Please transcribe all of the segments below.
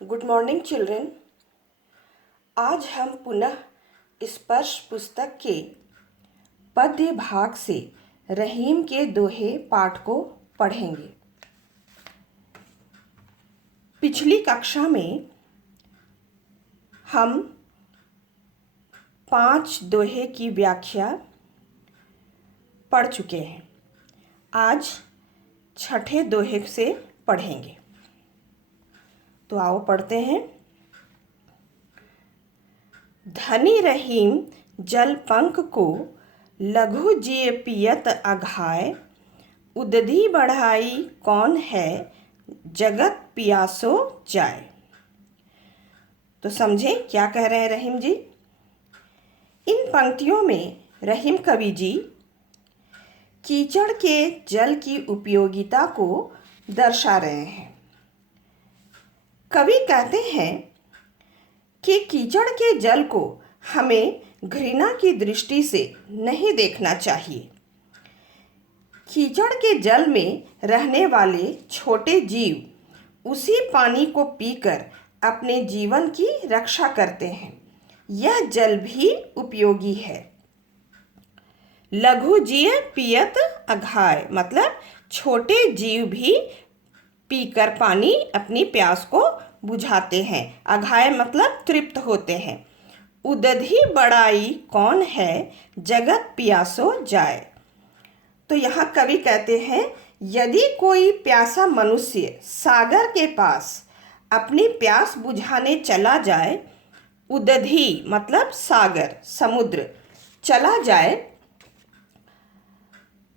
Good morning children. आज हम पुनः स्पर्श पुस्तक के पद्य भाग से रहीम के दोहे पाठ को पढ़ेंगे। पिछली कक्षा में हम 5 दोहे की व्याख्या पढ़ चुके हैं। आज छठे दोहे से पढ़ेंगे। तो आओ पढ़ते हैं। धनी रहीम जल पंख को लघु जिय पियत अघाय, उदधि बढ़ाई कौन है जगत पियासो जाय। तो समझें क्या कह रहे हैं रहीम जी। इन पंक्तियों में रहीम कवि जी कीचड़ के जल की उपयोगिता को दर्शा रहे हैं। कवि कहते हैं कि कीचड़ के जल को हमें घृणा की दृष्टि से नहीं देखना चाहिए। कीचड़ के जल में रहने वाले छोटे जीव उसी पानी को पीकर अपने जीवन की रक्षा करते हैं। यह जल भी उपयोगी है। लघु जिय पियत अघाय मतलब छोटे जीव भी पीकर पानी अपनी प्यास को बुझाते हैं। अघाय मतलब तृप्त होते हैं। उदधि बढ़ाई कौन है जगत पियासो जाए। तो यहाँ कवि कहते हैं यदि कोई प्यासा मनुष्य सागर के पास अपनी प्यास बुझाने चला जाए, उदधि मतलब सागर समुद्र चला जाए,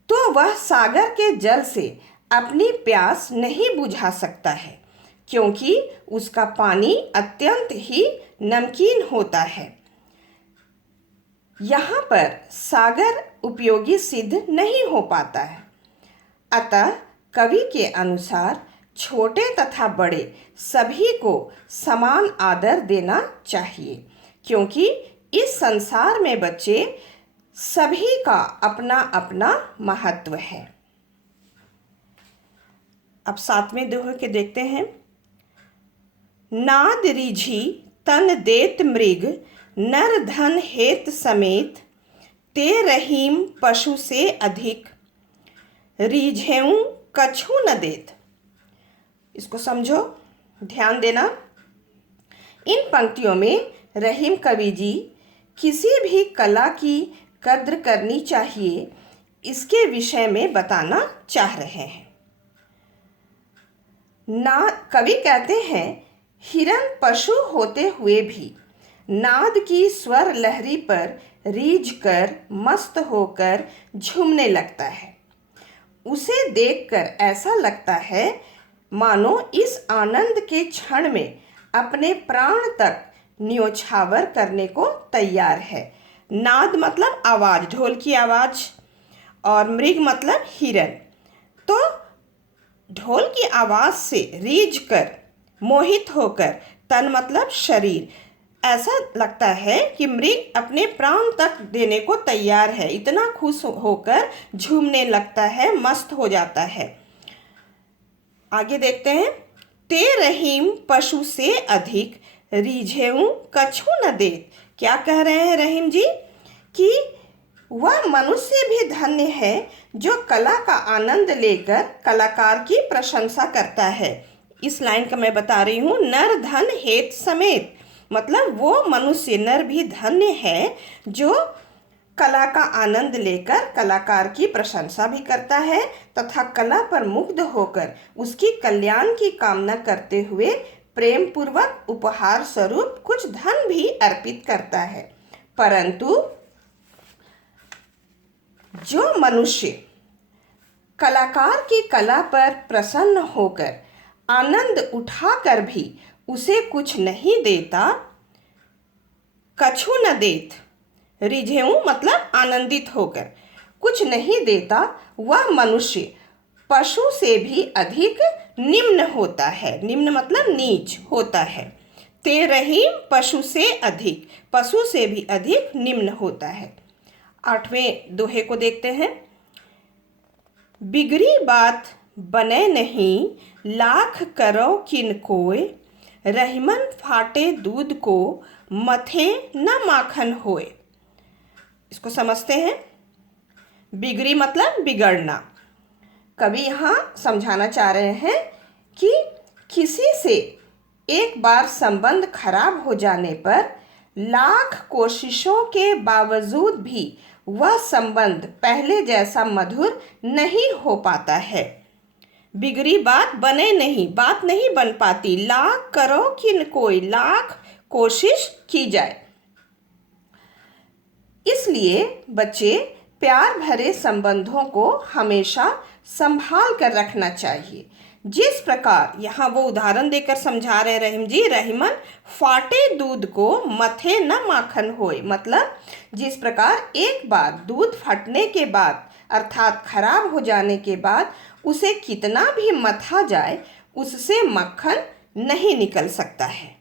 तो वह सागर के जल से अपनी प्यास नहीं बुझा सकता है, क्योंकि उसका पानी अत्यंत ही नमकीन होता है। यहाँ पर सागर उपयोगी सिद्ध नहीं हो पाता है। अतः कवि के अनुसार छोटे तथा बड़े सभी को समान आदर देना चाहिए, क्योंकि इस संसार में बच्चे सभी का अपना अपना महत्व है। अब 7वें दोहे के देखते हैं। नाद रिझी तन देत मृग, नर धन हेत समेत, ते रहीम पशु से अधिक, रिझेऊ कछु न देत। इसको समझो, ध्यान देना। इन पंक्तियों में रहीम कवि जी किसी भी कला की कद्र करनी चाहिए, इसके विषय में बताना चाह रहे हैं। कवि कहते हैं हिरण पशु होते हुए भी नाद की स्वर लहरी पर रीझ कर मस्त होकर झूमने लगता है। उसे देखकर ऐसा लगता है मानो इस आनंद के क्षण में अपने प्राण तक न्योछावर करने को तैयार है। नाद मतलब आवाज, ढोल की आवाज, और मृग मतलब हिरण। तो ढोल की आवाज से रीझ कर मोहित होकर, तन मतलब शरीर, ऐसा लगता है कि मृग अपने प्राण तक देने को तैयार है। इतना खुश होकर झूमने लगता है, मस्त हो जाता है। आगे देखते हैं। ते रहीम पशु से अधिक, रीझेऊ कछु न देत। क्या कह रहे हैं रहीम जी कि वह मनुष्य भी धन्य है जो कला का आनंद लेकर कलाकार की प्रशंसा करता है। इस लाइन का मैं बता रही हूँ। नर धन हेत समेत मतलब वो मनुष्य नर भी धन्य है जो कला का आनंद लेकर कलाकार की प्रशंसा भी करता है तथा कला पर मुग्ध होकर उसकी कल्याण की कामना करते हुए प्रेम पूर्वक उपहार स्वरूप कुछ धन भी अर्पित करता है। परंतु जो मनुष्य कलाकार की कला पर प्रसन्न होकर आनंद उठाकर भी उसे कुछ नहीं देता, कछु न देत, रिझेऊ मतलब आनंदित होकर कुछ नहीं देता, वह मनुष्य पशु से भी अधिक निम्न होता है। निम्न मतलब नीच होता है। ते रहीम पशु से अधिक, पशु से भी अधिक निम्न होता है। 8वें दोहे को देखते हैं। बिगड़ी बात बने नहीं, लाख करो किन कोय, रहीमन फाटे दूध को मथे न माखन होए। इसको समझते हैं। बिगड़ी मतलब बिगड़ना। कवि यहाँ समझाना चाह रहे हैं कि किसी से एक बार संबंध खराब हो जाने पर लाख कोशिशों के बावजूद भी वह संबंध पहले जैसा मधुर नहीं हो पाता है। बिगड़ी बात बने नहीं, बात नहीं बन पाती, लाख करो कि कोई लाख कोशिश की जाए। इसलिए बच्चे प्यार भरे संबंधों को हमेशा संभाल कर रखना चाहिए। जिस प्रकार यहाँ वो उदाहरण देकर समझा रहे रहीम जी, रहीमन फाटे दूध को मथे न माखन होए। मतलब जिस प्रकार एक बार दूध फटने के बाद अर्थात खराब हो जाने के बाद उसे कितना भी मथा जाए उससे मक्खन नहीं निकल सकता है।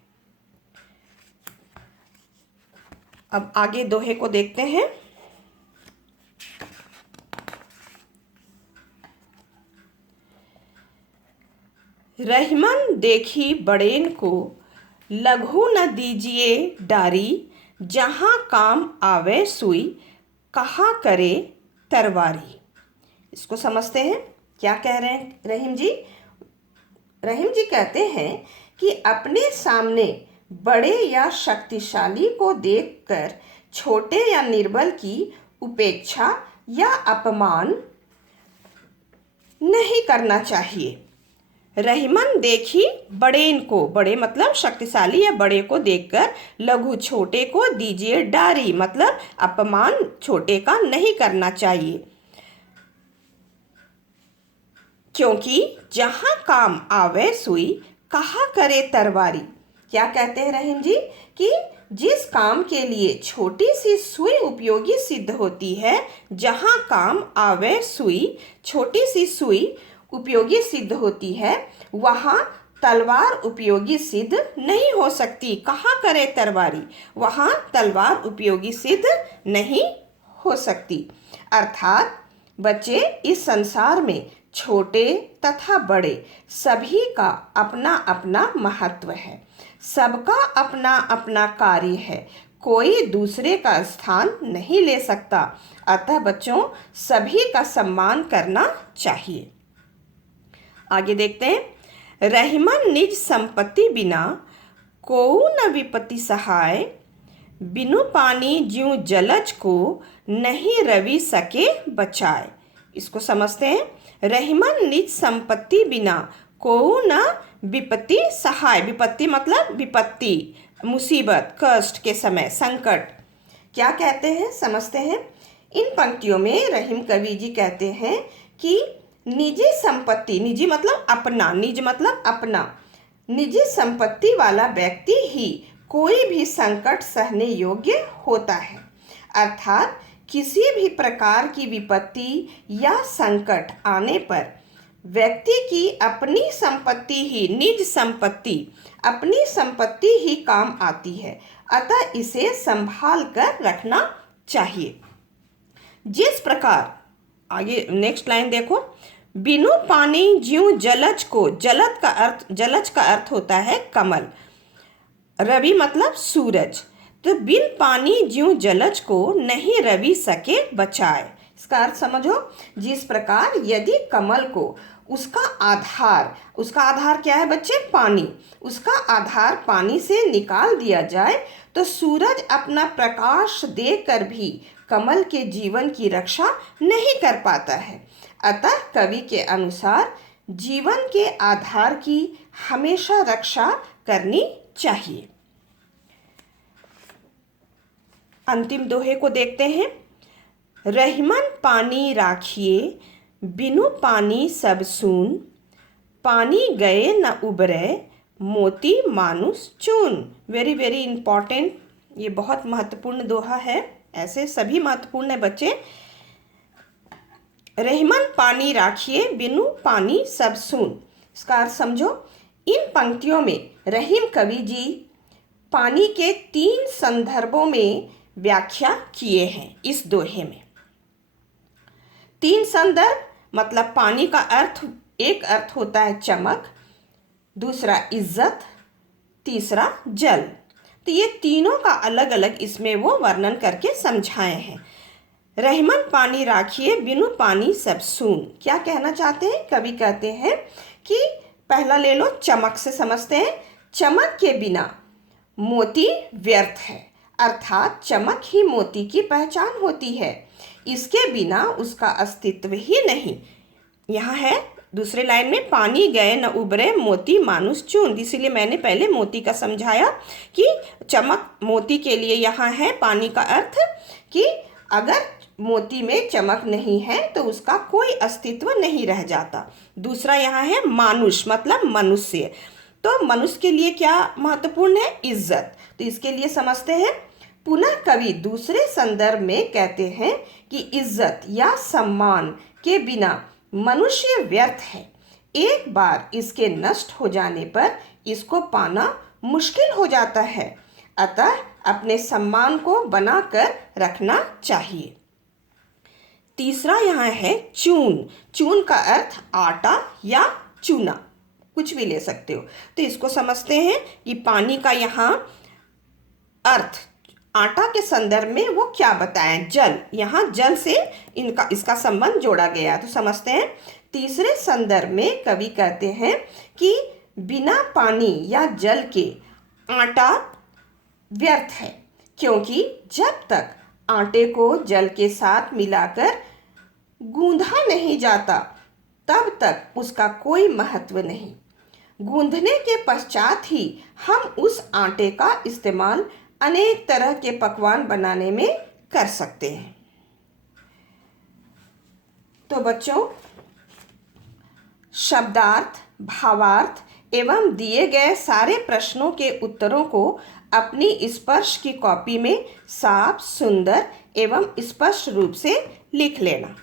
अब आगे दोहे को देखते हैं। रहीमन देखी बड़ेन को लघु न दीजिए डारी, जहाँ काम आवे सुई कहा करे तरवारी। इसको समझते हैं। क्या कह रहे हैं रहीम जी? रहीम जी कहते हैं कि अपने सामने बड़े या शक्तिशाली को देखकर छोटे या निर्बल की उपेक्षा या अपमान नहीं करना चाहिए। रहीमन देखी बड़ेन को, बड़े मतलब शक्तिशाली या बड़े को देखकर लघु छोटे को दीजिए डारी, मतलब अपमान छोटे का नहीं करना चाहिए। क्योंकि जहाँ काम आवे सुई कहा करे तरवारी। क्या कहते हैं रहीम जी? कि जिस काम के लिए छोटी सी सुई उपयोगी सिद्ध होती है, जहाँ काम आवे सुई, छोटी सी सुई उपयोगी सिद्ध होती है, वहाँ तलवार उपयोगी सिद्ध नहीं हो सकती। कहाँ करे तरवारी, वहाँ तलवार उपयोगी सिद्ध नहीं हो सकती। अर्थात बच्चे, इस संसार में छोटे तथा बड़े सभी का अपना अपना महत्व है, सबका अपना अपना कार्य है, कोई दूसरे का स्थान नहीं ले सकता। अतः बच्चों, सभी का सम्मान करना चाहिए। आगे देखते हैं। रहीमन निज संपत्ति बिना कोऊ न विपत्ति सहाय, बिनु पानी ज्यों जलज को नहीं रवि सके बचाए। इसको समझते हैं। रहीमन निज संपत्ति बिना कोऊ न विपत्ति सहाय। विपत्ति मतलब विपत्ति, मुसीबत, कष्ट के समय, संकट। क्या कहते हैं समझते हैं। इन पंक्तियों में रहीम कवि जी कहते हैं कि निजी संपत्ति, निजी मतलब अपना, निज मतलब अपना, निजी संपत्ति वाला व्यक्ति ही कोई भी संकट सहने योग्य होता है। अर्थात किसी भी प्रकार की विपत्ति या संकट आने पर व्यक्ति की अपनी संपत्ति ही, निज संपत्ति, अपनी संपत्ति ही काम आती है। अतः इसे संभाल कर रखना चाहिए। जिस प्रकार, आगे नेक्स्ट लाइन देखो, बिनु पानी ज्यों जलज को, जलज का अर्थ होता है कमल, रवि मतलब सूरज, तो बिन पानी ज्यों जलज को नहीं रवि सके बचाए। इसका अर्थ समझो। जिस प्रकार यदि कमल को उसका आधार क्या है बच्चे? पानी। उसका आधार पानी से निकाल दिया जाए तो सूरज अपना प्रकाश देकर भी कमल के जीवन की रक्षा नहीं कर पाता है। अतः कवि के अनुसार जीवन के आधार की हमेशा रक्षा करनी चाहिए। अंतिम दोहे को देखते हैं। रहीमन पानी राखिए बिनु पानी सब सून, पानी गए न उबरे मोती मानुस चून। वेरी वेरी इंपॉर्टेंट, ये बहुत महत्वपूर्ण दोहा है। ऐसे सभी महत्वपूर्ण है बच्चे। रहीमन पानी राखिए बिनु पानी सब सून, इसका अर्थ समझो। इन पंक्तियों में रहीम कवि जी पानी के 3 संदर्भों में व्याख्या किए हैं। इस दोहे में 3 संदर्भ, मतलब पानी का अर्थ, एक अर्थ होता है चमक, दूसरा इज्जत, तीसरा जल। तो ये तीनों का अलग अलग इसमें वो वर्णन करके समझाए हैं। रहमन पानी राखिए बिनु पानी सब सून। क्या कहना चाहते हैं? कवि कहते हैं कि पहला ले लो, चमक से समझते हैं। चमक के बिना मोती व्यर्थ है, अर्थात चमक ही मोती की पहचान होती है, इसके बिना उसका अस्तित्व ही नहीं। यहाँ है दूसरे लाइन में, पानी गए न उबरे मोती मानुष चून। इसीलिए मैंने पहले मोती का समझाया कि चमक मोती के लिए यहाँ है पानी का अर्थ कि अगर मोती में चमक नहीं है तो उसका कोई अस्तित्व नहीं रह जाता। दूसरा यहाँ है मानुष, मतलब मनुष्य। तो मनुष्य के लिए क्या महत्वपूर्ण है? इज्जत। तो इसके लिए समझते हैं। पुनः कवि दूसरे संदर्भ में कहते हैं कि इज्जत या सम्मान के बिना मनुष्य व्यर्थ है। एक बार इसके नष्ट हो जाने पर इसको पाना मुश्किल हो जाता है, अतः अपने सम्मान को बनाकर रखना चाहिए। तीसरा यहाँ है चून। चून का अर्थ आटा या चूना, कुछ भी ले सकते हो। तो इसको समझते हैं कि पानी का यहाँ अर्थ आटा के संदर्भ में वो क्या बताएं? जल। यहाँ जल से इसका संबंध जोड़ा गया। तो समझते हैं। तीसरे संदर्भ में कवि कहते हैं कि बिना पानी या जल के आटा व्यर्थ है, क्योंकि जब तक आटे को जल के साथ मिलाकर गूंधा नहीं जाता तब तक उसका कोई महत्व नहीं। गूंधने के पश्चात ही हम उस आटे का इस्तेमाल अनेक तरह के पकवान बनाने में कर सकते हैं। तो बच्चों, शब्दार्थ, भावार्थ एवं दिए गए सारे प्रश्नों के उत्तरों को अपनी स्पर्श की कॉपी में साफ, सुंदर एवं स्पष्ट रूप से लिख लेना।